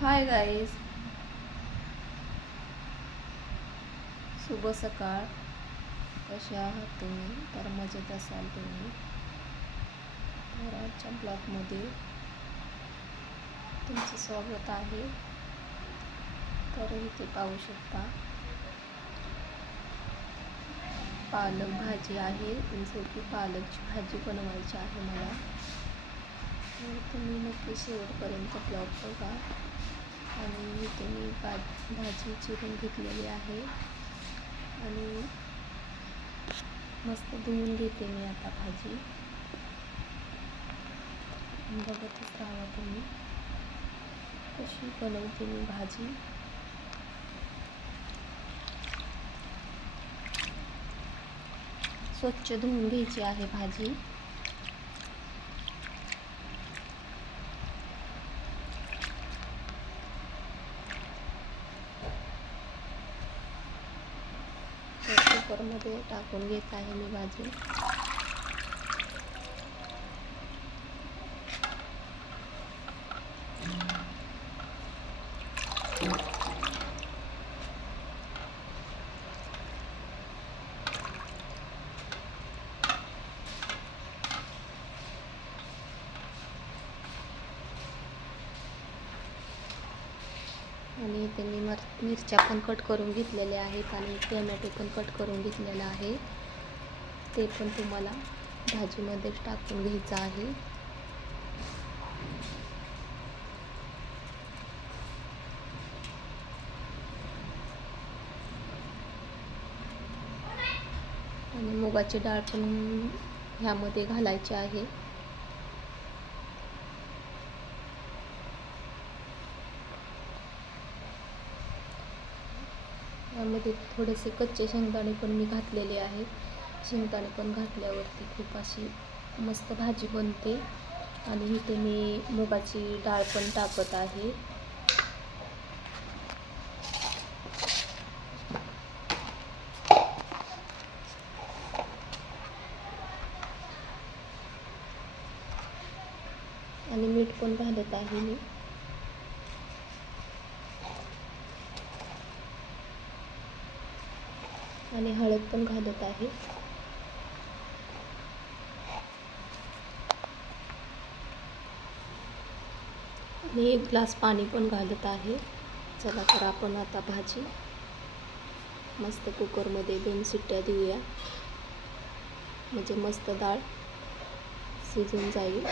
Hi guys, शुभ सकाळ. कसे आहात तुम्ही? तर मजेत असाल तुम्ही. तर आजच्या ब्लॉगमध्ये तुमचं स्वागत आहे. तर इथे पाहू शकता पालक भाजी आहे, जो की पालकची भाजी बनवायची आहे मला. तर तुम्ही नक्की शेवटपर्यंत ब्लॉग बघा. आणि इथे मी भाजी चिरून घेतलेली आहे आणि मस्त धुवून घेते मी आता भाजी. बघतच राहा तुम्ही कशी बनवते मी भाजी. स्वच्छ धुवून घ्यायची आहे भाजी. कुकरमध्ये टाकून घेत आहे मी भाजी. आणि इथे मी मिरच्या पण कट करून घेतलेल्या आहेत आणि टोमॅटो पण कट करून घेतलेला आहे. ते पण तुम्हाला भाजीमध्येच टाकून घ्यायचं आहे. आणि मुगाची डाळ पण ह्यामध्ये घालायची आहे. यामध्ये थोडेसे कच्चे शेंगदाणे पण मी घातलेले आहेत. शेंगदाणे पण घातल्यावरती खूप अशी मस्त भाजी बनते. आणि इथे मी मुगाची डाळ पण टाकत आहे. आणि मीठ पण घालत आहे मी. आणि हळद पण घालत आहे. आणि 1 ग्लास पाणी पण घालत आहे. चला तर आपण आता भाजी मस्त कुकरमध्ये 2 शिट्ट्या देऊया, म्हणजे मस्त डाळ शिजून जाईल.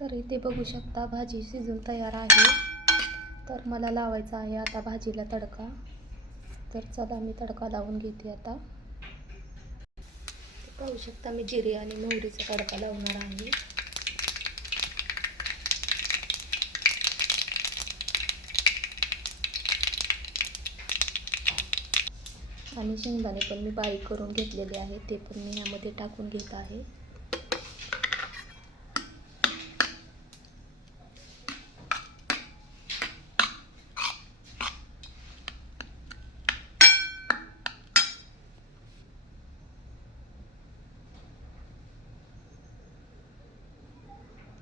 तर इथे बघू शकता भाजी शिजून तयार आहे. तर मला लावायचा आहे आता भाजीला तडका. तर चला मी तडका लावून घेते आता. पाहू शकता मी जिरे आणि मोहरीचा तडका लावणार आहे. आणि शेंगदाणे पण मी बारीक करून घेतलेले आहे, ते पण मी ह्यामध्ये टाकून घेत आहे.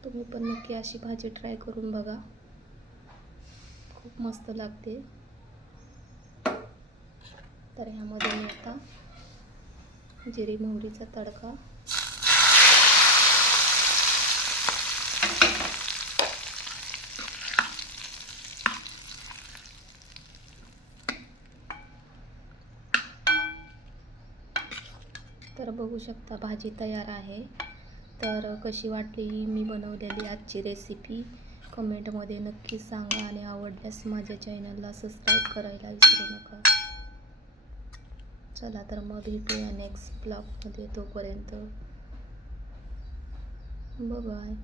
तुम्ही पण नक्की अशी भाजी ट्राय करून बघा, खूप मस्त लागते. तर ह्यामध्ये मी आता जिरे मोहरीचा तडका, तर बघू शकता भाजी तयार आहे. तर कशी वाटली मी बनवलेली आजची रेसिपी कमेंटमध्ये नक्की सांगा. आणि आवडल्यास माझ्या चॅनलला सबस्क्राईब करायला विसरू नका. चला तर मग भेटूया नेक्स्ट ब्लॉगमध्ये. तोपर्यंत बाय.